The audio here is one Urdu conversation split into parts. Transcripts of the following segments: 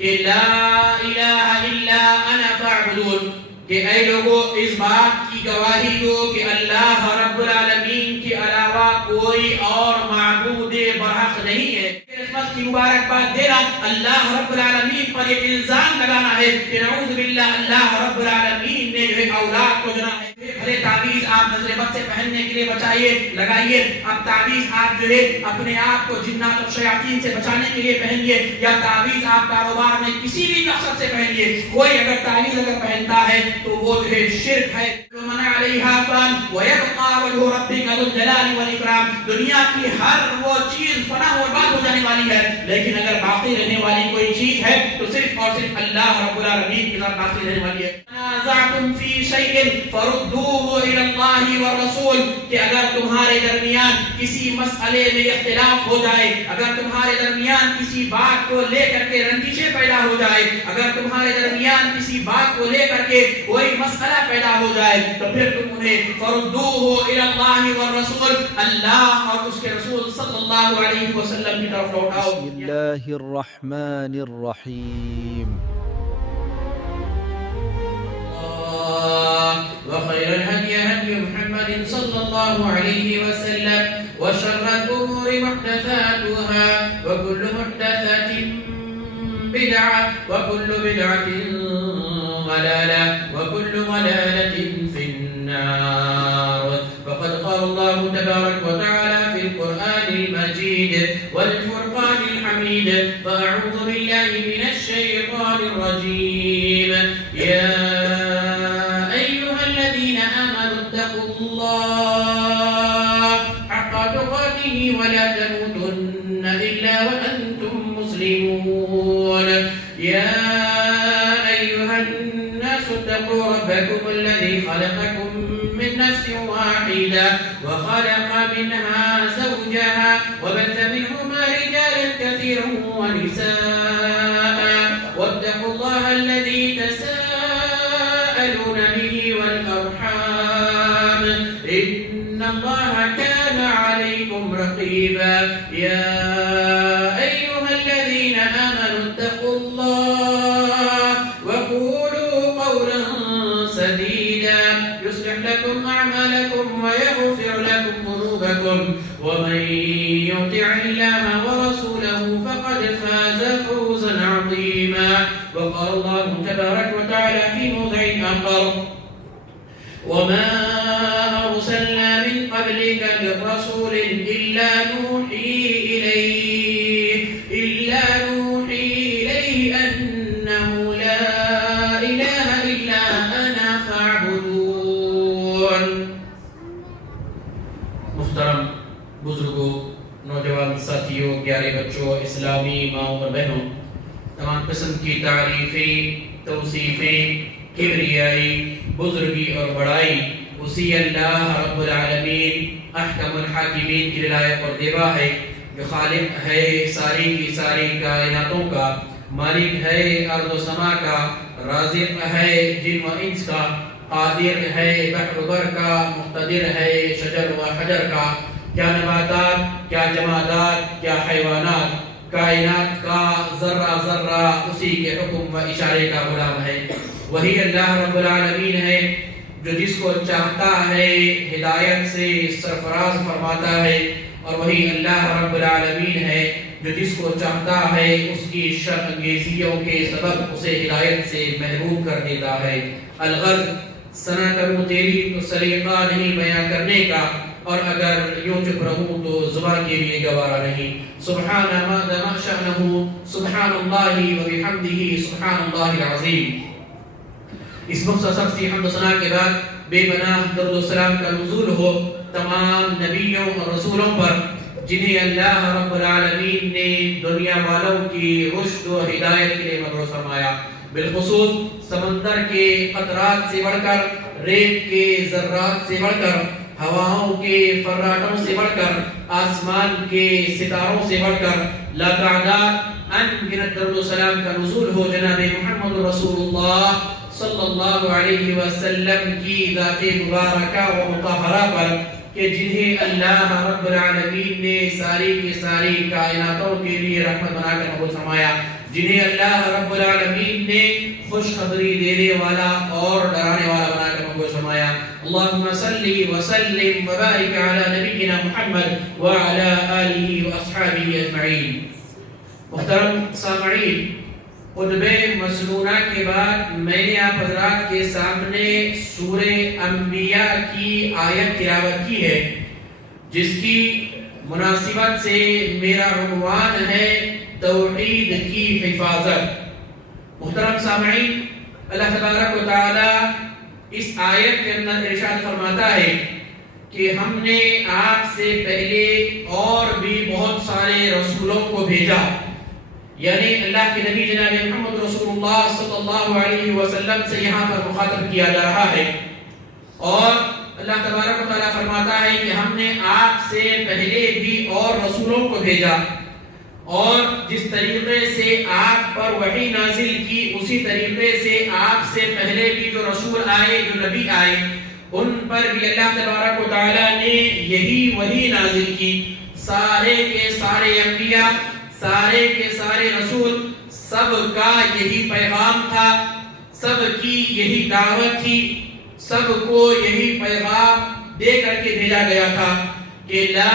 کہ لا الہ الا انا فاعبدون، کہ اے لوگوں اس بات کی گواہی دو کہ اللہ رب العالمین کے علاوہ کوئی اور معبود برحق نہیں ہے۔ کرسمس کی مبارکباد دینا اللہ رب العالمین پر یہ الزام لگانا ہے کہ نعوذ باللہ اللہ رب العالمین نے جو ہے اولاد کو جنا ہے۔ بھلے تعویذ آپ نظر بد سے پہننے کے لیے بچائیے لگائیے، اب تعویذ آپ جو ہے اپنے آپ کو جنات اور شیاطین سے بچانے کے لیے پہنیے، یا تعویذ آپ کاروبار میں کسی بھی مقصد سے پہنیے۔ کوئی اگر تعویذ اگر پہنتا ہے تو وہ جو ہے شرک ہے۔ من علیہا فان ویبقى وجہ ربک ذو الجلال والاکرام، دنیا کی ہر وہ چیز فنا و برباد ہو جانے والی ہے، لیکن اگر باقی رہنے والی کوئی چیز ہے تو صرف اور صرف اللہ رب العالمین کے ساتھ باقی رہنے والی ہے۔ تنازعتم فی شیء فردوه الی اللہ والرسول، کہ اگر تمہارے درمیان کسی مسئلے میں اختلاف ہو جائے، اگر تمہارے درمیان کسی بات کو لے کر کے رنجشیں پیدا ہو جائے، اگر تمہارے درمیان کسی بات کو لے کر کے کوئی مسئلہ پیدا ہو جائے تو پھر تم انہیں فردوه الی اللہ والرسول، اللہ اور اس کے رسول صلی اللہ علیہ وسلم کی طرف لوٹاؤ۔ بسم اللہ الرحمن الرحیم۔ وخير الهدي هدي محمد صلى الله عليه وسلم، وشر الأمور محدثاتها، وكل محدثة بدعة، وكل بدعة ضلالة، وكل ضلالة في النار۔ فقد قال الله تبارك وتعالى في القرآن المجيد والفرقان الحميد: فأعوذ بالله من الشيطان الرجيم، يا أيها الذين آمنوا اتقوا الله حق تقاته ولا تموتن إلا وأنتم مسلمون، يا أيها الناس اتقوا ربكم الذي خلقكم من نفس واحدة وخلق منها زوجها وبث منهما رجالا كثيرا ونساء، واتقوا الله الذي تساءلون به والأرحام إن الله كان عليكم رقيبا، يا أيها الذين آمنوا اتقوا الله وقولوا قولا سديدا يصلح لكم أعمالكم ويغفر لكم ذنوبكم، ومن يطع الله ورسوله فقد فاز فوزا عظيما۔ وقال الله تبارك وتعالى في موضع آخر: وما أرسلنا من قبلك من رسول إلا نوحي إليه أنه لا إله إلا أنا فاعبدون۔ محترم بزرگوں، نوجوان ساتھیوں، پیارے بچوں، اسلامی ماؤں اور بہنوں، تمام قسم کی تعریفیں، توصیفیں، کبریائی، بزرگی اور بڑائی اسی اللہ رب العالمین احکم الحاکمین کی لائق اور دیبا ہے، جو خالق ہے ساری کی ساری کائناتوں کا، مالک ہے ارض و سما کا، رازق ہے جن و انس کا، قادر ہے بحر و بر کا، مقتدر ہے شجر و حجر کا۔ کیا نباتات، کیا جمادات، کیا حیوانات، کائنات کا ذرہ ذرہ اسی کے حکم و اشارے کا غلام ہے۔ وہی اللہ رب العالمین ہے جو جس کو چاہتا ہے ہدایت سے سرفراز فرماتا ہے، اور وہی اللہ رب العالمین ہے جو جس کو چاہتا ہے اس کی شر انگیزیوں کے سبب اسے ہدایت سے محروم کر دیتا ہے۔ الغرض سنا کروں تیری تو سلیقہ نہیں بیاں کرنے کا، اور اگر یوں چپ رہوں تو زبان کے لیے گوارا نہیں۔ سبحان ما دام شأنہ، سبحان اللہ و بحمدہ، سبحان اللہ العظیم۔ اس مختصر سی حمد و ثنا کے بعد بے پناہ درود و سلام کا نزول ہو تمام نبیوں اور رسولوں پر جنہیں اللہ رب العالمین نے دنیا والوں کی رشد و ہدایت کے لیے مبعوث فرمایا، بالخصوص سمندر کے قطرات سے بڑھ کر، ریت کے ذرات سے بڑھ کر، ہواؤں کے فراٹوں سے بڑھ کر، آسمان کے ستاروں سے بڑھ کر لاتعداد انگنت درود و سلام کا نزول ہو جناب محمد رسول اللہ صلی اللہ علیہ وسلم کی ذات مبارکہ و مطہرہ پر، کہ جنہیں اللہ رب العالمین نے ساری کی ساری کائناتوں کے لیے رحمت بنا کر مبعوث فرمایا۔ جنہیں اللہ رب العالمین نے خوشخبری دینے والا اور ڈرانے والا بنا کر مقبول فرمایا۔ اللہم صلی وسلم وبارک علی نبینا محمد وعلی آلہ واصحابہ اجمعین۔ محترم سامعین، خطبہ مسنونہ کے بعد میں نے آپ حضرات کے سامنے سورہ انبیاء کی آیت تلاوت کی ہے، جس کی مناسبت سے میرا عنوان ہے توحید کی حفاظت۔ محترم سامعین، اللہ تبارک و تعالی اس آیت کے اندر ارشاد فرماتا ہے کہ ہم نے آپ سے پہلے اور بھی بہت سارے رسولوں کو بھیجا، یعنی اللہ کے نبی جناب محمد رسول اللہ صلی اللہ علیہ وسلم سے یہاں پر مخاطب کیا جا رہا ہے، اور اللہ تبارک و تعالیٰ فرماتا ہے کہ ہم نے آپ سے پہلے بھی اور رسولوں کو بھیجا، اور جس طریقے سے آپ پر وحی نازل کی اسی طریقے سے آپ سے پہلے بھی جو رسول آئے، جو نبی آئے، ان پر بھی اللہ تبارک و تعالیٰ نے یہی وحی نازل کی۔ سارے کے سارے انبیاء، سارے کے سارے رسول، سب کا یہی پیغام تھا، سب کی یہی دعوت تھی، سب کو یہی پیغام دے کر کے بھیجا گیا تھا کہ لا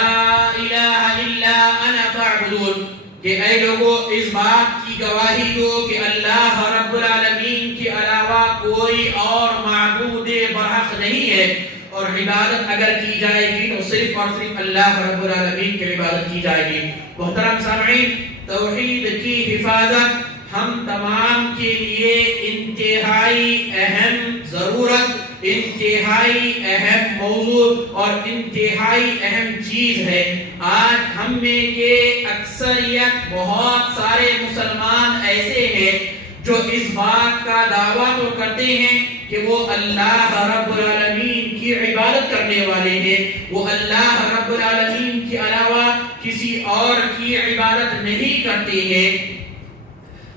الہ الا انا فاعبدون، کہ اے لوگو اس بات کی گواہی دو کہ اللہ رب العالمین کے علاوہ کوئی اور معبود برحق نہیں ہے، اور عبادت اگر کی جائے گی تو صرف اور صرف اللہ رب العالمین کی عبادت کی جائے گی۔ محترم سامعین، توحید کی حفاظت ہم تمام کے لیے انتہائی اہم ضرورت، انتہائی اہم موضوع اور انتہائی اہم چیز ہے۔ آج ہم میں کے اکثریت بہت سارے مسلمان ایسے ہیں جو اس بات کا دعویٰ تو کرتے ہیں کہ وہ اللہ رب العالمین کی عبادت کرنے والے ہیں، وہ اللہ رب العالمین کے علاوہ کسی اور کی عبادت نہیں کرتے ہیں،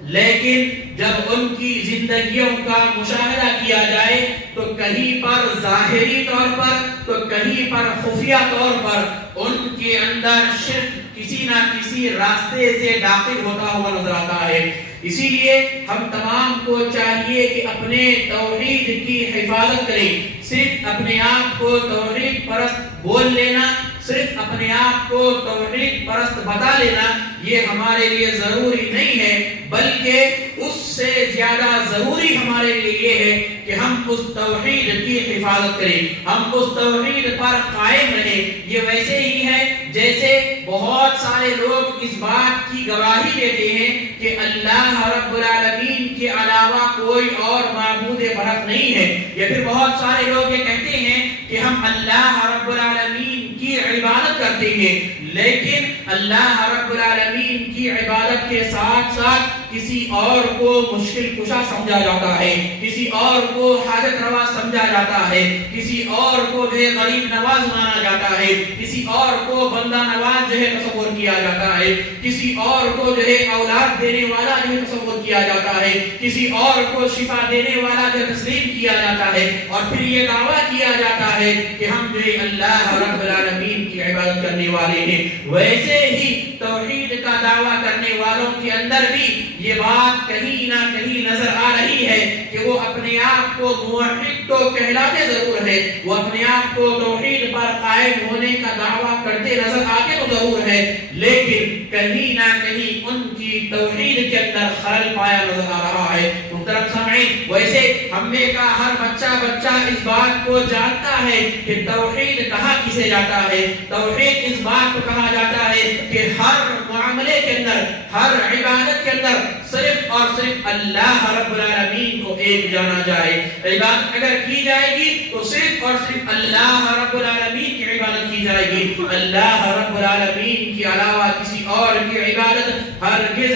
لیکن جب ان کی زندگیوں کا مشاہدہ کیا جائے تو کہیں پر ظاہری طور پر تو کہیں پر خفیہ طور پر ان کے اندر شرک کسی نہ کسی راستے سے داخل ہوتا ہوا نظر آتا ہے۔ اسی لیے ہم تمام کو چاہیے کہ اپنے توحید کی حفاظت کریں۔ صرف اپنے آپ کو توحید پرست بول لینا، صرف اپنے آپ کو توحید پرست بتا لینا یہ ہمارے لیے ضروری نہیں ہے، بلکہ اس سے زیادہ ضروری ہمارے لیے یہ ہے کہ ہم اس توحید کی حفاظت کریں، ہم اس توحید پر قائم رہیں۔ یہ ویسے ہی ہے جیسے بہت سارے لوگ اس بات کی گواہی دیتے ہیں کہ اللہ رب العالمین کے علاوہ کوئی اور معبود برحق نہیں ہے، یا پھر بہت سارے لوگ یہ کہتے ہیں کہ ہم اللہ رب العالمین کی عبادت کرتے ہیں، لیکن اللہ رب العالمین کی عبادت کے ساتھ ساتھ کسی اور کو مشکل کشا سمجھا جاتا ہے، کسی اور کو حاجت روا سمجھا جاتا ہے، کسی اور کو جو ہے غریب نواز مانا جاتا ہے، کسی اور کو بندہ نواز جو ہے تصور کیا جاتا ہے، کسی اور کو جو ہے اولاد دینے والا جو ہے تصور کیا جاتا ہے، کسی اور کو شفا دینے والا جو تسلیم کیا جاتا ہے، اور پھر یہ دعویٰ کیا جاتا ہے کہ ہم جو ہے اللہ رب العالمین کی عبادت کرنے والے ہیں۔ ویسے ہی توحید کا دعویٰ کرنے والوں کے اندر بھی یہ بات کہیں نہ کہیں نظر آ رہی ہے کہ وہ اپنے آپ کو موحد تو کہلاتے ضرور ہے، وہ اپنے آپ کو توحید پر قائم ہونے کا دعویٰ کرتے نظر آتے تو ضرور ہے، لیکن کہیں نہ کہیں ان کی توحید کے اندر خلل پایا نظر آ رہا ہے۔ محترم سامعین، ویسے ہم میں کا ہر بچہ اس بات کو جانتا ہے کہ توحید کہا کسے جاتا ہے۔ توحید اس بات کو کہا جاتا ہے کہ ہر معاملے کے اندر، ہر عبادت کے اندر صرف اور صرف اللہ رب العالمین کو ایک جانا جائے۔ عبادت اگر کی جائے گی تو صرف اور صرف اللہ رب العالمین کی عبادت کی جائے گی، اللہ رب العالمین کے علاوہ کسی اور کی عبادت ہرگز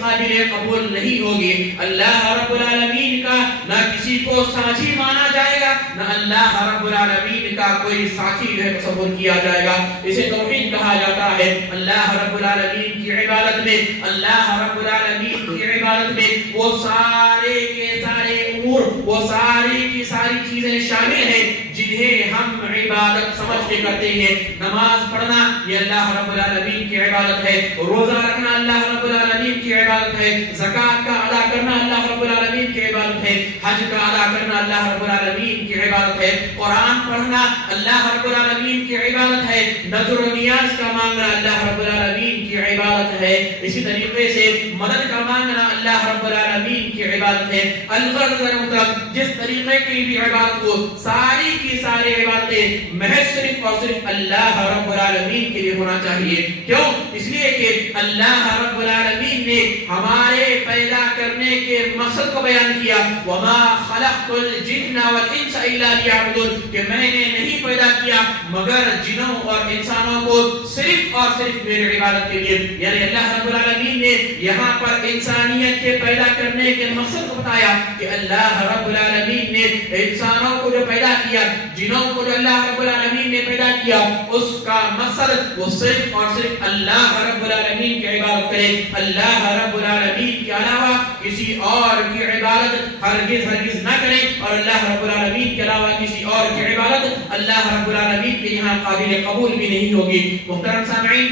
قابل قبول نہیں ہوگی۔ اللہ رب العالمین کا نہ کسی کو ساتھی مانا جائے گا، نہ اللہ رب العالمین کا کوئی ساتھی جو ہے تصور کیا جائے گا۔ اسے توحید کہا جاتا ہے۔ اللہ رب العالمین کی عبادت میں، اللہ رب العالمین کی عبادت میں وہ سارے کے سارے امور امور وہ ساری کی ساری چیزیں شامل ہیں جنہیں ہم عبادت سمجھ کے کرتے ہیں. نماز پڑھنا یہ اللہ رب العالمین کی عبادت ہے. روزہ رکھنا اللہ رب العالمین کی عبادت ہے. زکوٰۃ کا ادا کرنا اللہ رب العالمین کی عبادت ہے. حج کا ادا کرنا اللہ رب العالمین کی عبادت ہے. قرآن پڑھنا اللہ رب العالمین کی عبادت ہے. نذر و نیاز کا مانگنا اللہ رب العالمین کی عبادت ہے. اسی طریقے سے مدد کا مانگنا اللہ رب العالمین کی عبادت ہے. الغرض مطلب جس طریقے کی بھی عبادت ہو ساری کی ساری عبادتیں محض صرف اور صرف اللہ رب العالمین کے لیے ہونا چاہیے. کیوں؟ اس لیے کہ اللہ رب العالمین نے ہمارے پیدا کرنے کے مقصد کو بیان کیا. وما خلقت الجن والانس الا ليعبدون کہ میں نے نہیں پیدا کیا مگر جنوں اور انسانوں کو صرف اور صرف میری عبادت کے لیے. یعنی اللہ رب العالمین نے یہاں پر انسانیت کے پیدا کرنے کے مقصد کو بتایا کہ اللہ رب العالمین نے انسانوں کو جو پیدا کیا جنوں کو جو اللہ رب العالمین نے پیدا کیا اس کا مقصد وہ صرف اور صرف اللہ رب العالمین کی عبادت کرے. اللہ رب العالمین کے علاوہ کسی اور کی عبادت ہرگز ہرگز نہ کرے اور اللہ رب العالمین کے علاوہ کسی اور کی عبادت اللہ رب العالمین کے یہاں قابل قبول بھی نہیں ہوگی. محترم سامعین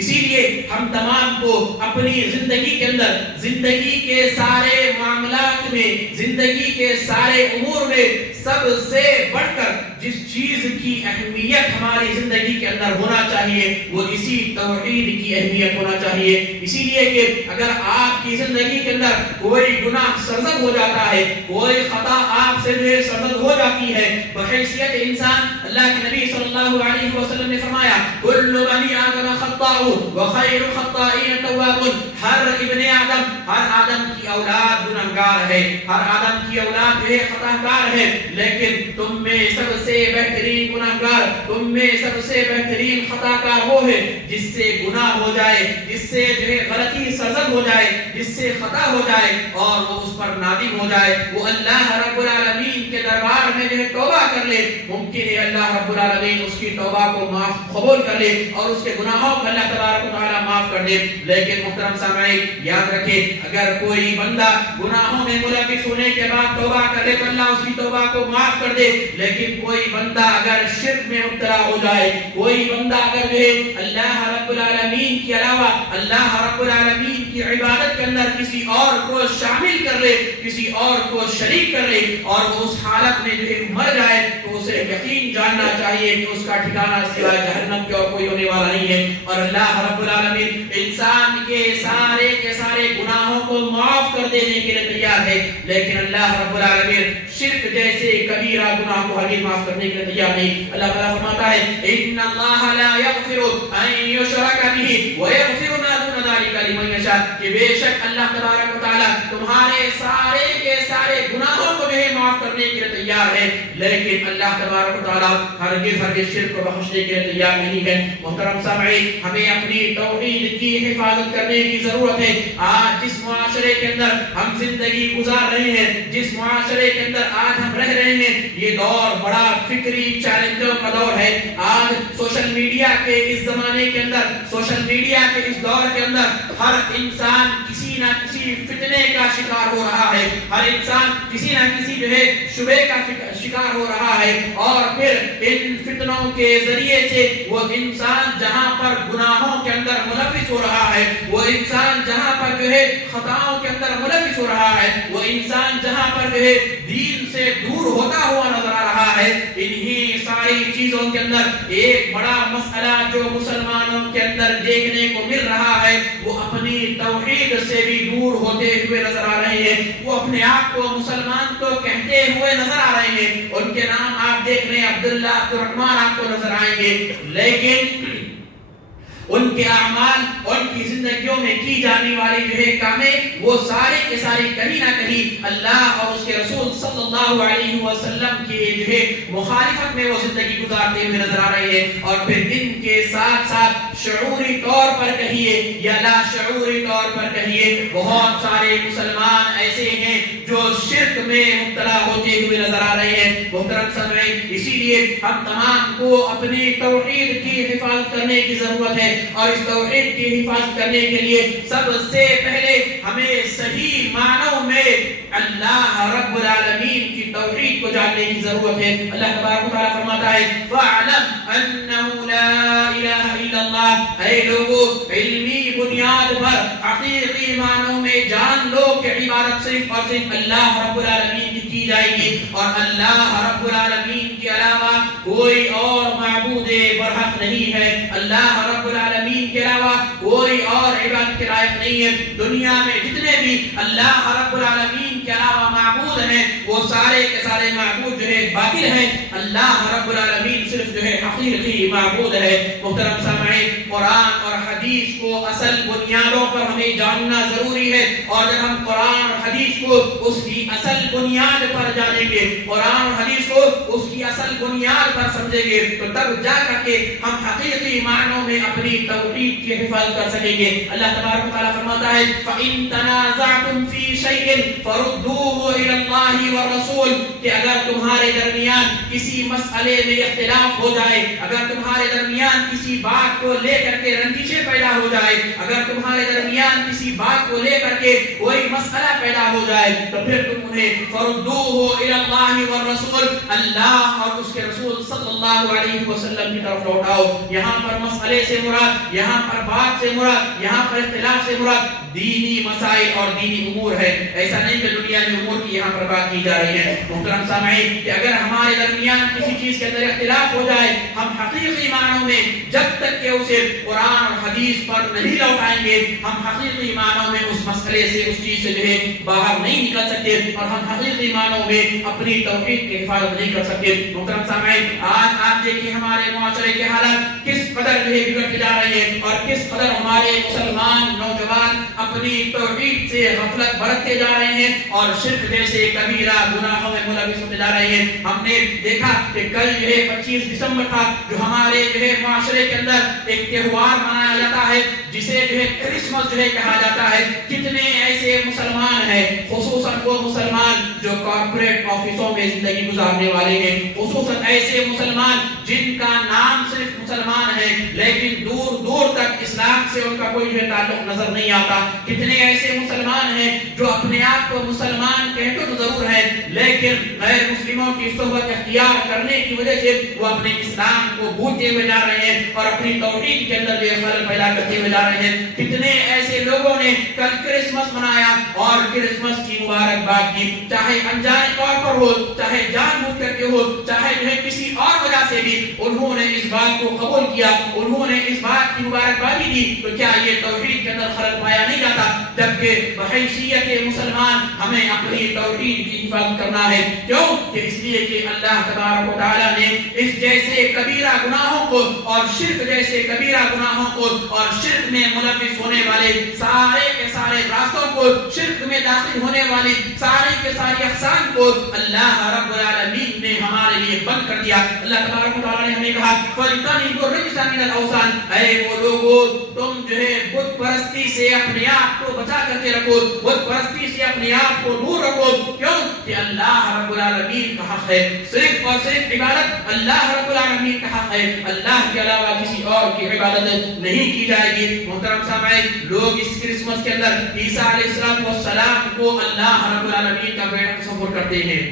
اسی لیے ہم تمام کو اپنی زندگی کے اندر زندگی کے سارے معاملات میں زندگی کے سارے امور میں سب سے بڑھ کر جس چیز کی اہمیت ہماری زندگی کے اندر ہونا چاہیے وہ اسی توحید کی اہمیت ہونا چاہیے. اسی لیے کہ اگر آپ کی زندگی کے اندر کوئی گناہ سرزد ہو جاتا ہے کوئی خطا آپ سے سرزد ہو جاتی ہے بحیثیت انسان اللہ کے نبی صلی اللہ علیہ وسلم نے فرمایا کل بنی آدم خطاء وخیر الخطائین التوابون. ہر ابن آدم ہر آدم کی اولاد گنہگار ہے. ہر آدم کی اولاد جو ہے خطاکار ہے لیکن تم میں سب سے بہترین گناہگار تم میں سب سے بہترین خطاکار وہ ہے جس سے گناہ ہو جائے جس سے جو ہے غلطی سرزد ہو جائے جس سے خطا ہو جائے اور وہ اس پر نادم ہو جائے وہ اللہ رب العالمین کے دربار میں جو ہے توبہ کر لے. ممکن ہے اللہ رب العالمین اس کی توبہ کو قبول کر لے اور اس کے گناہوں کو اللہ تبارک و تعالی معاف کر دے. لیکن محترم سامعین یاد رکھیں اگر کوئی بندہ گناہوں میں ملوث ہونے کے بعد توبہ کر لے تو اللہ اس کی توبہ کو معاف کر دے. لیکن کوئی بندہ اگر شرک میں مبتلا ہو جائے کوئی بندہ اگر جو ہے اللہ رب العالمین کے علاوہ اللہ رب العالمین کی عبادت کے اندر کسی اور کو شامل کر لے کسی اور کو شریک کر لے اور وہ اس حالت میں جو ہے مر جائے تو اسے یقین جاننا چاہیے کہ اس کا ٹھکانہ سوائے جہنم کے اور کوئی ہونے والا نہیں ہے. اور اللہ رب العالمین انسان کے سارے گناہوں کو معاف کر دینے کے لیے تیار ہے لیکن اللہ رب العالمین شرک جیسے کبیرہ گناہ کو ہرگز معاف کرنے کے لیے تیار نہیں. اللہ تعالیٰ فرماتا ہے ان اللہ لا یغفر ان یشرک به ویغفر ما دون ذلک لمن یشاء کہ بے شک اللہ تبارک و تعالیٰ تمہارے سارے کے سارے گناہوں کو جو ہے معاف کرنے کے لیے تیار ہے لیکن اللہ تبارک و تعالیٰ ہرگز شرک کو بخشنے کے لیے تیار نہیں ہے. محترم سامعین ہمیں اپنی توحید کی حفاظت کرنے کی ضرورت ہے. آج جس معاشرے کے اندر ہم زندگی گزار رہے ہیں جس معاشرے کے اندر آج ہم رہ رہے ہیں یہ دور بڑا فکری چیلنجوں کا دور ہے. آج سوشل میڈیا کے اس زمانے کے اندر سوشل میڈیا کے اس دور کے اندر ہر انسان کسی نہ کسی فتنے کا شکار ہو رہا ہے. ہر انسان کسی نہ کسی جو ہے شبہ کا شکار ہو رہا ہے اور پھر ان فتنوں کے ذریعے سے وہ انسان جہاں پر گناہوں کے اندر ملوث ہو رہا ہے وہ انسان جہاں پر جو ہے خطاؤں کے اندر ملوث ہو رہا ہے وہ انسان جہاں پر جو ہے دین سے دور ہوتا ہوا نظر آ رہا ہے. انہی ساری چیزوں کے اندر ایک بڑا مسئلہ جو مسلمانوں کے اندر دیکھنے کو مل رہا ہے وہ اپنی توحید سے بھی دور ہوتے ہوئے نظر آ رہے ہیں. وہ اپنے آپ کو مسلمان تو کہتے ہوئے نظر آ رہے ہیں. ان کے نام آپ دیکھ رہے ہیں عبداللہ عبدالرحمان آپ کو نظر آئیں گے لیکن ان کے اعمال ان کی زندگیوں میں کی جانے والی جو ہے کامیں وہ سارے کے سارے کہیں نہ کہیں اللہ اور اس کے رسول صلی اللہ علیہ وسلم کی جو ہے مخالفت میں وہ زندگی گزارتے ہوئے نظر آ رہے ہیں. اور پھر ان کے ساتھ ساتھ شعوری طور پر کہیے یا لا شعوری طور پر کہیے، بہت سارے مسلمان ایسے ہیں جو شرک میں مبتلا ہوتے ہوئے نظر آ رہے ہیں۔ محترم سامعین، اسی لیے ہم تمام کو اپنی توحید کی حفاظت کرنے کی ضرورت ہے، اور اس توحید کی حفاظت کرنے کے لیے سب سے پہلے ہمیں صحیح معنوں میں اللہ رب العالمین کی توحید کو جاننے کی ضرورت ہے۔ اللہ تبارک و تعالیٰ فرماتا ہے فَاعْلَمْ أَنَّهُ لَا إِلَهَ إِلَّا اللَّهُ، اے لوگو علمی بنیاد پر حقیقی معنوں میں جان لو کہ عبادت صرف اور صرف اللہ رب العالمین کی جائے گی، اور اللہ رب العالمین کے علاوہ کوئی اور معبود برحق نہیں ہے، اللہ رب العالمین کے علاوہ کوئی اور عبادت کے لائق نہیں ہے۔ دنیا میں جتنے بھی اللہ رب العالمین کے علاوہ معبود ہیں وہ سارے کے سارے معبود جو ہے باطل ہیں، اللہ رب العالمین صرف جو ہے حقیقی معبود ہے۔ محترم سامعین، قرآن اور حدیث کو اصل بنیادوں پر ہمیں جاننا ضروری ہے، اور جب ہم قرآن اور حدیث کو اس کی اصل بنیاد پر جانیں گے، قرآن اور حدیث کو اس کی اصل بنیاد پر سمجھیں گے، تو تب جا کر کے ہم حقیقی معنوں میں اپنی توحید کی حفاظت کر سکیں گے۔ اللہ تبارک و تعالیٰ فرماتا ہے فَإِن تَنَازَعْتُمْ فِي شَيْءٍ فَرُدُّوهُ إِلَى اللَّهِ وَالرَّسُولِ، کہ اگر تمہارے درمیان کسی مسئلے میں اختلاف ہو جائے، اگر تمہارے درمیان کسی بات کو لے کر کے رنجشیں پیدا ہو جائے، اگر تمہارے درمیان کسی بات کو لے کر کے کوئی مسئلہ پیدا ہو جائے، تو پھر تم انہیں فَرُدُّوهُ إِلَى اللَّهِ وَالرَّسُولِ، اللہ اور اس کے رسول صلی اللہ علیہ وسلم کی طرف لوٹاؤ۔ یہاں پر مسئلے سے مراد، یہاں پر بات سے مراد، یہاں پر اختلاف سے مراد دینی مسائل اور دینی امور ہے، ایسا نہیں کہ دنیا میں امور کی یہاں پر بات کی جا رہی ہے۔ محترم سامعین، کہ اگر ہمارے درمیان کسی چیز کے اندر اختلاف ہو جائے، ہم حقیقی معنوں میں جب تک کہ اسے قرآن اور حدیث پر نہیں لوٹائیں گے، ہم حقیقی معنوں میں اس مسئلے سے، اس چیز سے جو ہے باہر نہیں نکل سکتے، اور ہم حقیقی معنوں میں اپنی توحید کی حفاظت نہیں کر سکتے۔ محترم سامعین، آج آپ دیکھیں ہمارے معاشرے کے حالات کس قدر جو ہے بگڑتے جا رہے ہیں، اور کس قدر ہمارے مسلمان نوجوان اپنی توحید سے غفلت برتتے جا رہے ہیں، اور شرک جیسے کبیرہ گناہوں میں ملوث ہوتے جا رہے ہیں۔ ہم نے دیکھا کہ کل جو ہے 25 دسمبر تھا، جو ہمارے جو ہے معاشرے کے اندر ایک تہوار منایا جاتا ہے جسے جو ہے کرسمس جو ہے کہا جاتا ہے۔ کتنے ایسے مسلمان ہیں، خصوصاً وہ مسلمان جو کارپوریٹ آفسوں میں زندگی گزارنے والے ہیں، خصوصاً ایسے مسلمان جن کا نام صرف مسلمان ہے لیکن دور دور تک اسلام سے ان کا کوئی تعلق نظر نہیں آتا۔ کتنے ایسے مسلمان ہیں جو اپنے آپ کو مسلمان کہتے تو ضرور ہیں لیکن غیر مسلموں کی صحبت اختیار کرنے کی وجہ سے وہ اپنے اسلام کو بھولتے ہوئے جا رہے ہیں اور اپنی توحید کے اندر یہ خلل پیدا کرتے ہوئے جا رہے ہیں۔ کتنے ایسے لوگوں نے کل کرسمس منایا اور کرسمس کی مبارکباد دی، چاہے انجانے طور پر ہو، چاہے جان بوجھ کر کے ہو، چاہے جو ہے کسی اور وجہ سے بھی انہوں نے اس بات کو قبول کیا، انہوں نے اس بات کی مبارکبادی دی۔ تو کیا یہ توحید کے اندر خلل پایا نہیں جاتا؟ جبکہ بحیثیت مسلمان ہمیں اپنی توحید کی حفاظت کرنا ہے۔ کیوں؟ کہ اس لیے کہ اللہ تبارک و تعالیٰ نے اس جیسے کبیرہ گناہوں کو اور شرک جیسے کبیرہ گناہوں کو اور شرک میں ملوث ہونے والے سارے کے سارے راستوں کو، شرک میں داخل ہونے والی ساری کے ساری اقسام کو اللہ رب العالمین نے ہمارے لیے بند کر دیا۔ اللہ تبارک و تعالیٰ نے ہمیں کہا فَاجْتَنِبُوا الرِّجْسَ مِنَ الْأَوْثَانِ، اے وہ لوگو تم جو ہے بت پرستی سے اپنے آپ کو بچا کر کے رکھو، بت پرستی سے اپنے آپ کو دور رکھو۔ کیوں؟ کہ اللہ رب العالمین کا حق ہے، صرف اور صرف عبادت اللہ رب العالمین کا حق ہے، اللہ کے علاوہ کسی اور کی عبادت نہیں کی جائے گی۔ محترم سامعین، لوگ اس کرسمس کے اندر عیسیٰ علیہ السلام کو اللہ رب العالمین کا بیٹا تصور کرتے ہیں،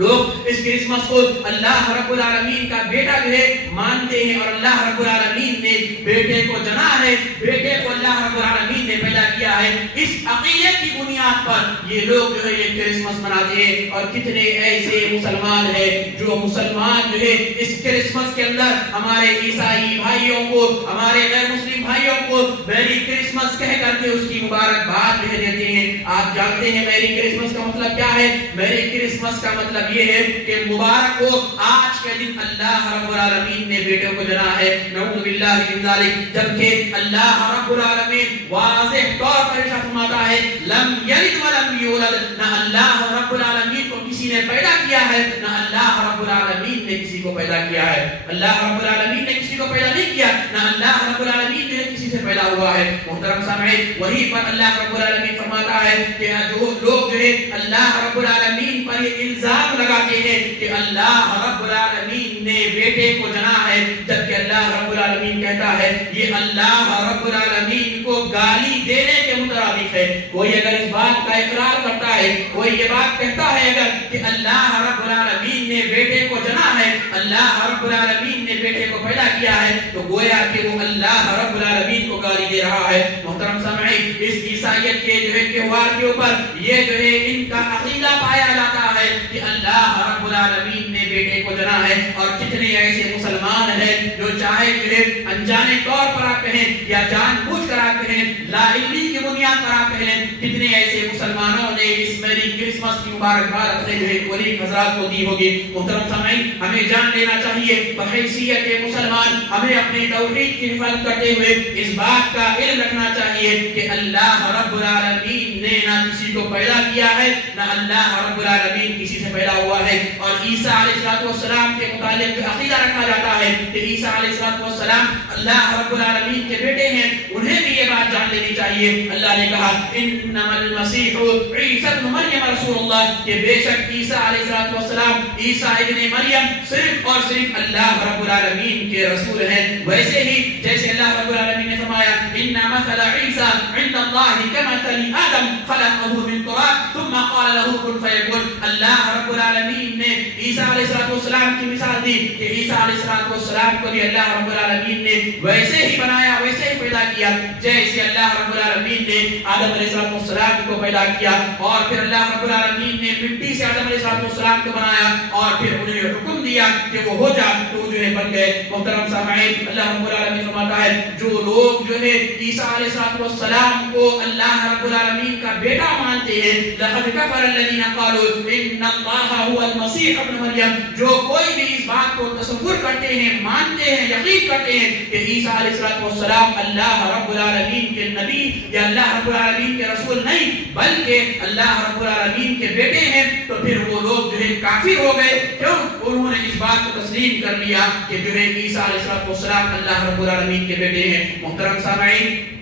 لوگ اس کرسمس کو اللہ رب العالمین کا بیٹا جو ہے مانتے ہیں، اور اللہ رب العالمین نے بیٹے کو جنا ہے، بیٹے کو اللہ رب العالمین نے پیدا کیا ہے۔ اس عقیدے کی بنیاد پر یہ لوگ جو ہے یہ کرسمس مناتے ہیں، اور کتنے ایسے مسلمان ہیں جو مسلمان جو ہے اس کرسمس کے اندر ہمارے عیسائی بھائیوں کو، ہمارے غیر مسلم بھائیوں کو میری کرسمس کہہ کر کے اس کی مبارکباد بھی دیتے ہیں۔ آپ جانتے ہیں میری کرسمس کا مطلب کیا ہے؟ میری کرسمس کا مطلب یہ ہے کہ مبارک ہو آج کے دن اللہ رب العالمین نے بیٹے کو جنا ہے، نعوذ باللہ من ذالک، جبکہ اللہ رب العالمین واضح طور پر ارشاد فرماتا ہے لم یلد ولم یولد، نہ اللہ رب العالمین کو کسی نے نے پیدا کیا ہے نہ اللہ رب العالمین نے کسی کو پیدا کیا ہے. اللہ رب العالمین نے کسی کو پیدا نہیں کیا, نہ اللہ رب العالمین جو ہے کسی سے پیدا ہوا ہے. محترم سامعین, وہی پر اللہ رب العالمین فرماتا ہے کہ جو لوگ جو ہے اللہ رب العالمین پر یہ الزام لگاتے ہیں کہ اللہ رب العالمین نے بیٹے کو جنا ہے, جبکہ اللہ رب العالمین کہتا ہے یہ اللہ رب العالمین کو گالی دینے کے مترادف ہے. کوئی اگر اس بات کا اقرار کرتا ہے, کوئی یہ بات کہتا ہے اگر کہ اللہ رب العالمین نے بیٹے کو جنا ہے, اللہ رب العالمین نے بیٹے کو پیدا کیا ہے, تو گویا کہ وہ اللہ رب العالمین کو گالی دے رہا ہے. محترم سامعین, اس عیسائیت کے جو ہے تہوار کے اوپر یہ جو ہے ان کا عقیدہ پایا جاتا ہے کہ اللہ رب العالمین نے بیٹے کو جنا ہے. اور کتنے ایسے مسلمان ہیں جو چاہے جو ہے انجانے طور پر آپ کہیں یا جان بوجھ کر آپ کہیں, لا علمی کی بنیاد پر آپ کہیں, کتنے ایسے مسلمانوں نے اس میری کرسمس کی مبارکباد اپنے جو ہے ولی حضرات کو دی ہوگی. محترم سامعین, ہمیں جان لینا چاہیے بحیثیت مسلمان ہمیں اپنی توحید کی حفاظت کرتے ہوئے اس بات کا علم رکھنا چاہیے کہ اللہ رب العالمین نے نہ کسی کو پیدا کیا ہے, نہ اللہ رب العالمین کسی سے پیدا ہوا ہے. اور عیسیٰ علیہ السلام کے متعلق جو عقیدہ رکھا جاتا ہے کہ عیسیٰ علیہ السلام اللہ رب العالمین کے بیٹے ہیں, انہیں بھی یہ بات جان لینی چاہیے. اللہ نے کہا انما المسیح عیسیٰ ابن مریم رسول اللہ, کہ بے شک عیسیٰ علیہ السلام عیسیٰ ابن مریم صرف اور صرف اللہ رب العالمین کے رسول ہیں. ویسے ہی جیسے اللہ رب العالمین نے فرمایا ان مثل عیسیٰ عند اللہ کمثل آدم خلقه من تراب ثم قال له كن فيكون. اللہ رب العالمین نے عیسیٰ علیہ السلام کی مثال دی کہ عیسیٰ علیہ السلام کو بھی اللہ رب العالمین نے ویسے ہی بنایا, ویسے ہی پیدا کیا جیسے اللہ رب العالمین نے آدم علیہ السلام کو پیدا کیا. اور پھر اللہ رب العالمین نے مٹی سے آدم علیہ السلام کو بنایا اور پھر انہیں حکم دیا کہ وہ ہو جا, تو جو ہے بن گئے. محترم سامعین, اللہ رب العالمین فرماتا ہے جو لوگ جو ہے عیسیٰ علیہ السلام کو اللہ رب العالمین کا بیٹا مانتے ہیں, لقد کفر الذین قالوا ان اللہ هو المسیح ابن مریم, جو کوئی بھی اس بات کو تصور کرتے ہیں, مانتے ہیں, یقین کرتے ہیں کہ عیسیٰ علیہ السلام اللہ رب العالمین کے نبی یا اللہ رب العالمین کے رسول نہیں بلکہ اللہ رب العالمین کے بیٹے ہیں, تو پھر وہ لوگ جو ہے کافر ہو گئے. کیوں؟ انہوں نے اس بات کو تسلیم کر لیا کہ جو ہے عیسیٰ علیہ السلام اللہ رب العالمین کے بیٹے ہیں. محترم سامعین,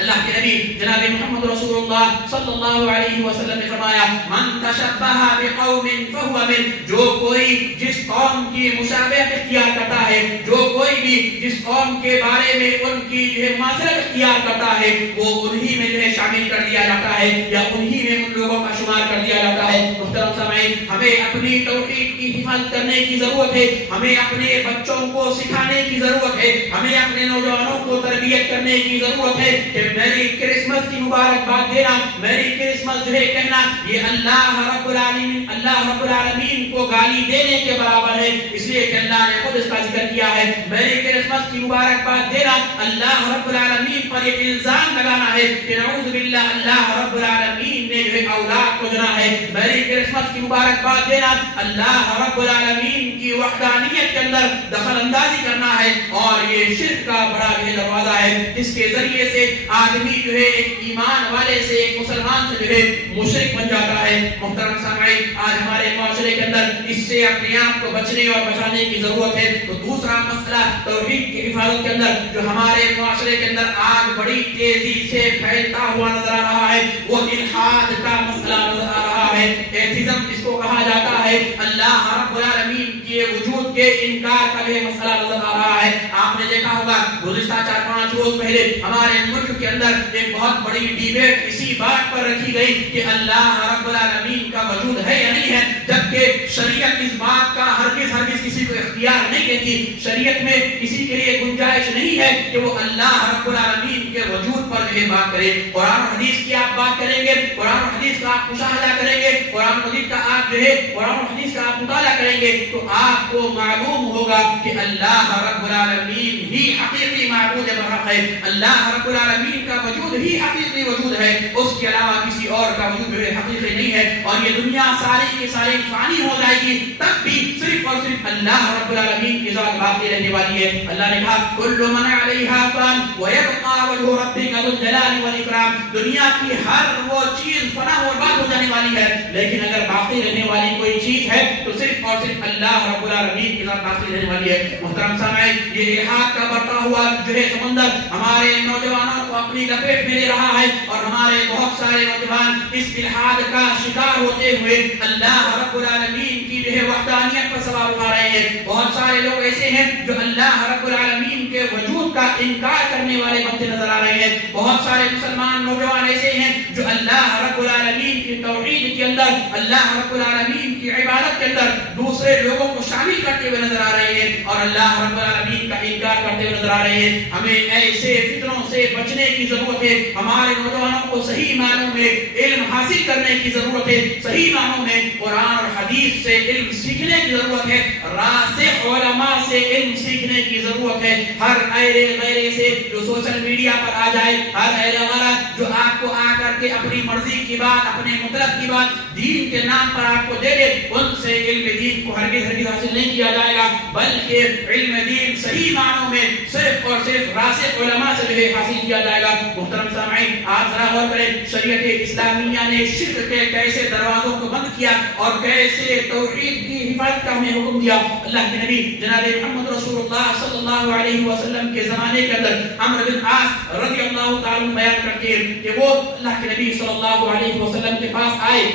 اللہ کے نبی جناب محمد رسول اللہ صلی اللہ علیہ وسلم نے فرمایا من تشبہ بقوم فہو من, جو کوئی جس قوم کی مشابہت اختیار کرتا ہے, جو کوئی بھی جس قوم کے بارے میں ان کی جو ہے مماثلت اختیار کرتا ہے, وہ انہی میں جو ہے شامل کر دیا جاتا ہے یا انہی میں ان لوگوں کا شمار کر دیا جاتا ہے. محترم سامعین, ہمیں اپنی توحید کی حفاظت کرنے کی ضرورت ہے, ہمیں اپنے بچوں کو سکھانے کی ضرورت ہے, ہمیں اپنے نوجوانوں کو تربیت کرنے کی ضرورت ہے کہ میری کرسمس کی مبارکباد دینا, میری کرسمس جو ہے کہنا یہ اللہ رب العالمین کو گالی دینے کے برابر ہے. اس لیے کہ اللہ نے خود اس کا ذکر کیا ہے, میری کرسمس کی مبارکباد دینا اللہ رب العالمین پر یہ الزام لگانا ہے کہ نعوذ باللہ اللہ رب العالمین نے جو ہے اولاد کو جنا ہے. میری کرسمس کی مبارکباد دینا اللہ رب العالمین کی وحدانیت کے اندر دخل اندازی کرنا ہے, اور یہ شرک کا بڑا جو دروازہ ہے جس کے ذریعے سے آدمی جو ہے ایک ایمان والے سے, ایک مسلمان سے جو ہے مشرک بن جاتا ہے. محترم سامعین, آج ہمارے معاشرے کے اندر اس سے اپنے آپ کو بچنے اور بچانے کی ضرورت ہے. تو دوسرا مسئلہ توحید کی حفاظت کے اندر جو ہمارے معاشرے کے اندر آج بڑی تیزی سے پھیلتا ہوا نظر آ رہا ہے, وہ الحاد کا مسئلہ نظر آ رہا ہے. ایتھیزم جس کو کہا جاتا ہے, اللہ رب العالمین کے وجود کے انکار کا یہ مسئلہ نظر آ رہا ہے. آپ نے دیکھا ہوگا گزشتہ 4-5 روز پہلے ہمارے ملک کے اندر ایک بہت بڑی ڈیبیٹ اسی بات پر رکھی گئی کہ اللہ رب العالمین کا وجود ہے یا نہیں ہے, جبکہ شریعت اس بات کا ہرگز کسی کو اختیار نہیں دیتی. شریعت میں کسی کے لیے گنجائش نہیں ہے کہ وہ اللہ رب العالمین کے وجود پر جو ہے بات کرے. قرآن و حدیث کی آپ بات کریں گے, قرآن و حدیث کا آپ مشاہدہ کریں گے, قرآن و حدیث کا آپ جو ہے قرآن و حدیث کا آپ مطالعہ کریں گے, تو آپ کو معلوم ہوگا کہ اللہ رب العالمین ہی حقیقی معبود برحق ہے. اللہ رب العالمین کا وجود ہی حقیقی وجود ہے, اس کے علاوہ کسی اور کا وجود جو ہے حقیقی نہیں ہے. اور یہ دنیا ساری کی ساری فانی ہو جائے گی, تب بھی صرف اور صرف اللہ رب العالمین کی ذات باقی رہنے والی ہے. اللہ نے کہا کل من علیہا فان ویبقى وجہ ربک ذو الجلال والاکرام, دنیا کی ہر وہ چیز فنا اور برباد ہو جانے والی ہے، لیکن اگر باقی رہنے والی کوئی چیز ہے تو صرف اور صرف اللہ رب العالمین کے ساتھ باقی رہنے والی ہے۔ محترم سامعین، یہ الحاد کا بڑھتا ہوا جو ہے سمندر ہمارے نوجوانوں کو اپنی لپیٹ میں لے رہا ہے، اور ہمارے بہت سارے نوجوان اس الحاد کا شکار ہوتے ہوئے اللہ رب العالمین کی جو ہے وحدانیت پر سوال اٹھا رہے ہیں۔ بہت سارے لوگ ایسے ہیں جو اللہ رب العالمین کے وجود کا انکار کرنے والے بنتے نظر آ رہے ہیں۔ بہت سارے مسلمان نوجوان ایسے ہیں جو اللہ رب العالمین کی توحید کے اندر، اللہ رب العالمین کی عبادت کے اندر دوسرے لوگوں کو شامل کرتے ہوئے نظر آ رہے ہیں اور اللہ رب العالمین کا انکار کرتے ہوئے نظر آ رہے ہیں۔ ہمیں ایسے فتنوں سے بچنے کی ضرورت ہے۔ ہمارے نوجوانوں کو صحیح معنوں میں علم حاصل کرنے کی ضرورت ہے، صحیح معنوں میں قرآن اور حدیث سے علم سیکھنے کی ضرورت ہے، راسخ علماء سے علم سیکھنے کی ضرورت ہے۔ ہر ایرے غیرے سے جو سوشل میڈیا پر آ جائے، ہر ایرے والا جو آپ کو آ کر کے اپنی مرضی کی بات، اپنے مطلب کی بات دین کے نام پر آپ کو دے دے، ان سے علم دین کو ہرگز حاصل نہیں کیا جائے گا، بلکہ علم دین صحیح معنوں میں صرف اور صرف راسخ علماء سے جو ہے حاصل کیا جائے گا۔ محترم سامعین، آپ ذرا غور کریں، شریعت اسلامیہ نے شرک کے کیسے دروازوں کو بند کیا اور کیسے توحید کی حفاظت کا ہمیں حکم دیا۔ اللہ کے نبی جناب محمد رسول اللہ صلی اللہ علیہ وسلم کے زمانے کے اندر عمرو بن عاص رضی اللہ تعالیٰ عنہ بیان کرتے ہیں کہ وہ اللہ کے نبی صلی اللہ علیہ وسلم کے پاس آئے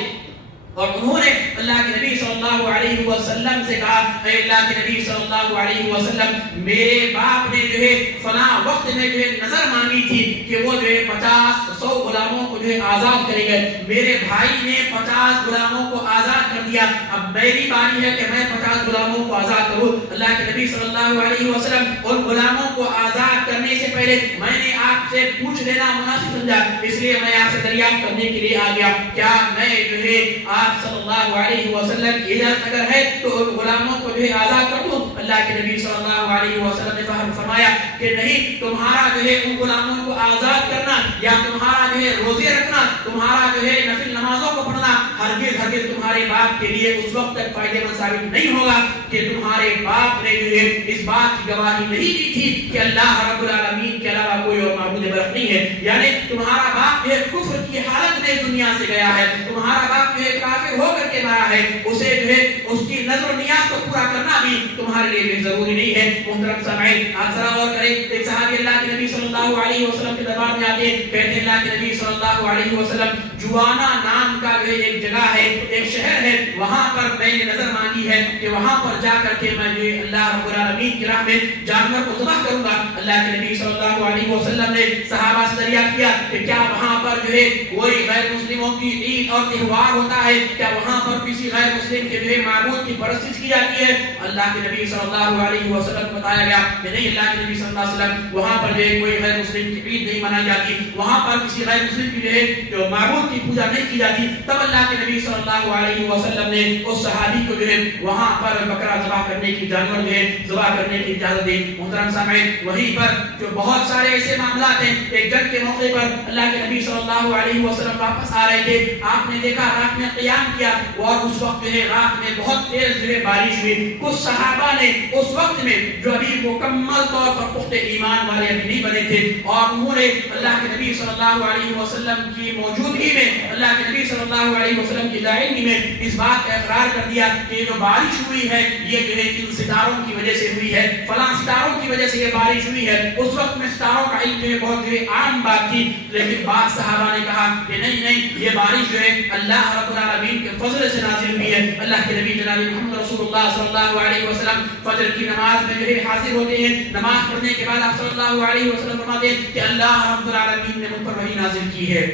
اور انہوں نے اللہ کے نبی صلی اللہ علیہ وسلم سے کہا، اے اللہ کے نبی صلی اللہ علیہ وسلم، میرے باپ نے جو ہے فلاں وقت میں جو ہے نظر مانگی تھی کہ وہ جو ہے 50-100 غلاموں کو جو ہے آزاد کریں گے۔ میرے بھائی نے 50 غلاموں کو آزاد کر دیا، اب میری باری ہے کہ میں 50 غلاموں کو آزاد کروں۔ اللہ کے نبی صلی اللہ علیہ وسلم ان غلاموں کو آزاد کرنے سے پہلے میں نے آپ سے پوچھ لینا مناسب سمجھا، اس لیے میں آپ سے دریافت کرنے کے لیے آ گیا، کیا میں جو ہے آپ صلی اللہ علیہ وسلم کی اجازت اگر ہے تو ان غلاموں کو جو ہے آزاد کر دوں؟ اللہ کے نبی صلی اللہ علیہ وسلم نے فرمایا کہ نہیں، تمہارا جو ہے ان غلاموں کو آزاد کرنا یا تمہارا جو ہے روزے رکھنا، تمہارا جو ہے نفل نمازوں کو پڑھنا ہرگز ہرگز تمہارے باپ کے لیے اس وقت تک فائدے مند ثابت نہیں ہوگا کہ تمہارے باپ نے جو ہے اس بات کی گواہی نہیں دی تھی کہ اللہ رب العالمین کے علاوہ کوئی اور معبود برحق نہیں ہے۔ یعنی تمہارا باپ جو ہے کفر کی حالت میں دنیا سے گیا ہے، تمہارا باپ جو ہے کافر ہو کر کے مرا ہے، اسے جو ہے اس کی نظر و نیاز کو پورا کرنا بھی تمہارے لیے بھی ضروری نہیں ہے۔ محترم سامعین، آپ ذرا غور کریں، ایک صحابی اللہ کے نبی صلی اللہ علیہ وسلم کے دربار میں آتے ہیں، کہتے ہیں اللہ کے نبی صلی اللہ علیہ وسلم، جوانا نام کا جو ایک جگہ ہے، ایک شہر ہے، وہاں پر میں نے نظر مانگی ہے کہ وہاں پر جا کر کے میں جو اللہ رب العالمین کی راہ میں جانور کو ذبح کروں گا۔ اللہ کے نبی صلی اللہ علیہ وسلم نے صحابہ سے دریافت کیا کہ کیا وہاں پر جو ہے کوئی غیر مسلموں کی عید اور تہوار ہوتا ہے، کیا وہاں پر کسی غیر مسلم کے جو ہے معبود کی پرستش کی جاتی ہے؟ اللہ کے نبی صلی اللہ علیہ وسلم کو بتایا گیا کہ نہیں، اللہ کے نبی صلی اللہ علیہ وسلم، وہاں پر جو ہے کوئی غیر مسلم کی عید نہیں منائی جاتی، وہاں پر کسی غیر مسلم کی جو ہے جو معبود کی پوجا نہیں کی جاتی۔ تب اللہ کے نبی صلی اللہ علیہ وسلم نے اس صحابی کو جو ہے وہاں پر بکرا ذبح کرنے کی، جانور جو ہے ذبح کرنے کی اجازت دی۔ محترم سامعین، وہیں پر جو بہت سارے ایسے معاملات ہیں، ایک جنگ کے موقع پر اللہ کے نبی صلی اللہ علیہ وسلم واپس آ رہے تھے، آپ نے دیکھا رات میں قیام کیا اور اس وقت جو ہے رات میں بہت تیز جو ہے بارش ہوئی۔ کچھ صحابہ نے اس وقت میں جو ابھی مکمل طور پر پختہ ایمان والے ابھی نہیں بنے تھے، اور انہوں نے اللہ کے نبی صلی اللہ علیہ وسلم کی موجودگی میں، اللہ کے نبی صلی اللہ علیہ وسلم کی داعی میں اس بات کا اقرار کر دیا کہ یہ جو بارش ہوئی ہے یہ جو ہے ان ستاروں کی وجہ سے ہوئی ہے، فلاں ستاروں کی وجہ سے یہ بارش ہوئی ہے۔ اس وقت میں ستاروں کا علم جو ہے بہت جو ہے عام بات تھی، لیکن بعض صحابہ نے کہا کہ نہیں، یہ بارش جو ہے اللہ رب العالمین کے فضل سے نازل ہوئی ہے۔ اللہ کے نبی جناب محمد رسول اللہ صلی اللہ علیہ وسلم فجر کی نماز میں جو ہے حاضر ہوتے ہیں، نماز پڑھنے کے بعد آپ صلی اللہ علیہ وسلم فرماتے ہیں کہ اللہ رب العالمین نے مجھ پر وحی نازل کی ہے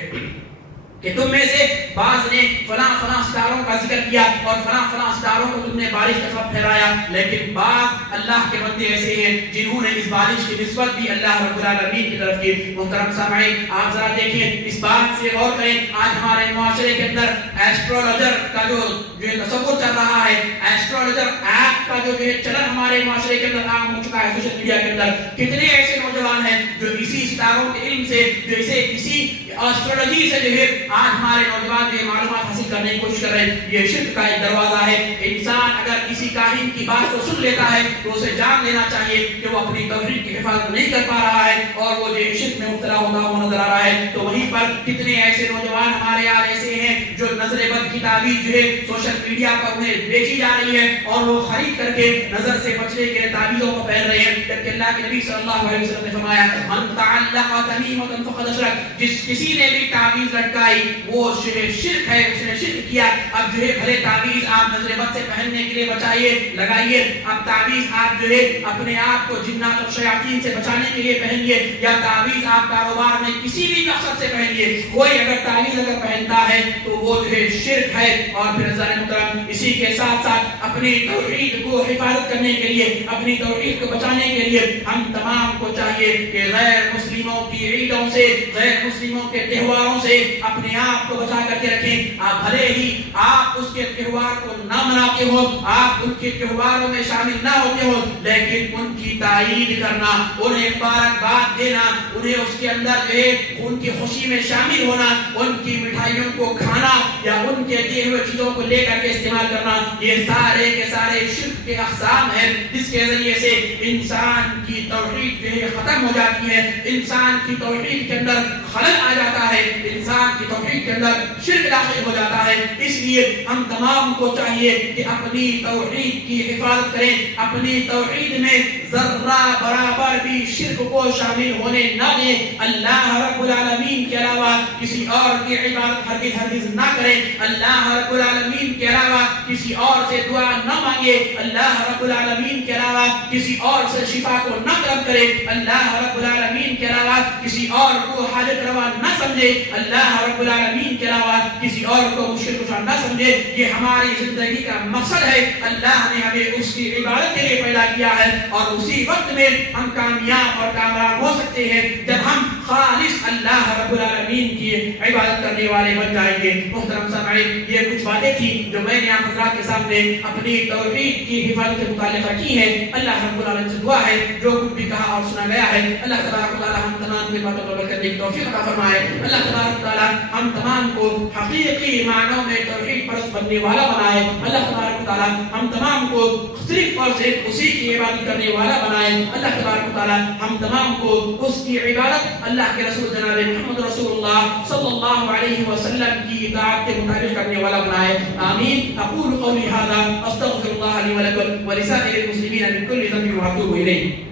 کہ تم میں سے بعض نے فلاں فلاں ستاروں کا ذکر کیا اور فلاں فلاں ستاروں کو تم نے بارش کا سبب ٹھہرایا، لیکن بعض اللہ کے بندے ایسے ہیں جنہوں نے اس بارش کی نسبت بھی اللہ رب العالمین کی طرف کی۔ محترم سامعین، آپ ذرا دیکھیں، اس بات سے غور کریں، آج ہمارے معاشرے کے اندر ایسٹرولوجر کا جو تصور چل رہا ہے، ایسٹرولوجر ایپ کا جو چلن ہمارے معاشرے کے اندر عام ہو چکا ہے، سوشل میڈیا کے اندر کتنے ایسے نوجوان ہیں جو اسی ستاروں کے علم سے، جو اسی ایسٹرولوجی سے جو ہے آج ہمارے نوجوان جو معلومات حاصل کرنے کی کوشش کر رہے ہیں۔ یہ شرک کا ایک دروازہ ہے۔ انسان اگر کسی کاہن کی بات کو سن لیتا ہے تو اسے جان لینا چاہیے کہ وہ اپنی توحید کی حفاظت نہیں کر پا رہا ہے اور وہ جو شرک میں مبتلا ہوتا ہوا نظر آ رہا ہے۔ تو وہیں پر کتنے ایسے نوجوان ہمارے یہاں ایسے ہیں ہیں جو نظر بد کی تعویذ جو ہے سوشل میڈیا پر انہیں بیچی جا رہی ہے اور وہ خرید کر کے نظر سے بچنے کے لیے تعویذوں کو پہن رہے ہیں، جبکہ اللہ کے نبی صلی اللہ علیہ وسلم نے فرمایا من تعلق تمیمۃ فقد اشرک، جس کسی نے بھی تعویذ لٹکائی وہ شرک ہے، اس نے شرک کیا۔ اب جو ہے بھلے تعویذ آپ نظر بد سے پہننے کے لیے بچائیے لگائیے، اب تعویذ آپ جو ہے اپنے آپ کو جنات اور شیاطین سے بچانے کے لیے پہنیے، یا تعویذ آپ کاروبار میں کسی بھی مقصد سے پہنیے، کوئی اگر تعویذ اگر پہنتا ہے تو وہ جو ہے شرک ہے۔ اور پھر عزیزان محترم اسی کے ساتھ ساتھ اپنی توحید کو حفاظت کرنے کے لیے، اپنی توحید کو بچانے کے لیے ہم تمام کو چاہیے کہ غیر مسلموں کی عیدوں سے، غیر مسلموں کے تہواروں سے اپنے آپ کو بچا کر کے رکھیں۔ آپ بھلے ہی آپ اس کے تہوار کو نہ مناتے ہو، آپ ان کے تہواروں میں شامل نہ ہوتے ہو، لیکن ان کی تائید کرنا، انہیں مبارکباد دینا، انہیں اس کے اندر جو ہے ان کی خوشی میں شامل ہونا، ان کی مٹھائیوں کو کھانا یا ان کے دیے ہوئے چیزوں کو لے کر کے استعمال کرنا، یہ سارے کے سارے شرک کے اقسام ہیں جس کے ذریعے سے انسان کی توحید جو ہے ختم ہو جاتی ہے، انسان کی توحید کے اندر خلل آ جاتا ہے، انسان کی توحید کے اندر شرک داخل ہو جاتا ہے۔ اس لیے ہم تمام کو چاہیے کہ اپنی توحید کی حفاظت کریں، اپنی توحید میں ذرہ برابر بھی شرک کو شامل ہونے نہ دیں، اللہ رب العالمین کے علاوہ کسی اور کی عبادت ہرگز نہ کریں، اللہ رب العالمین کے علاوہ کسی اور سے دعا نہ مانگے، اللہ رب العالمین کے علاوہ کسی اور سے شفا کو نہ طلب کرے، اللہ رب العالمین کے علاوہ کسی اور کو حاجت روا نہ سمجھے، اللہ رب العالمین کے علاوہ کسی اور کو مشکل کشا نہ سمجھے۔ یہ ہماری زندگی کا مقصد ہے، اللہ نے ہمیں اس کی عبادت کے لیے پیدا کیا ہے، اور اسی وقت میں ہم کامیاب اور کامیاب ہو سکتے ہیں جب ہم خالص اللہ رب العالمین کی عبادت کرنے والے بن جائیں گے۔ محترم سامعین، یہ کچھ باتیں تھیں جو میں نے آپ حضرات کے سامنے اپنی توحید کی حفاظت سے متعلق کی ہے۔ اللہ رب العالمین سے دعا ہے جو کچھ بھی کہا اور سنا گیا ہے اللہ تبارک و تعالی ہم تمام کی باتوں کو عمل کرنے کی توفیق عطا فرمائے۔ اللہ تبارک و تعالی ہم تمام کو حقیقی معنوں میں توحید پرست بننے والا بنائے۔ اللہ تبارک و تعالی ہم تمام کو صرف اور صرف اسی کی عبادت کرنے والا بنائے۔ اللہ تبارک و تعالی ہم تمام کو اس کی عبادت اللہ کے رسول جناب محمد رسول اللہ صلی اللہ علیہ وسلم کی اطاعت کے مطابق کرنے والا بنائے۔ آمین۔ اقول قولی ھذا استغفر اللہ لی ولکم ولسائر المسلمین من کل ذنب واتوب الیہ۔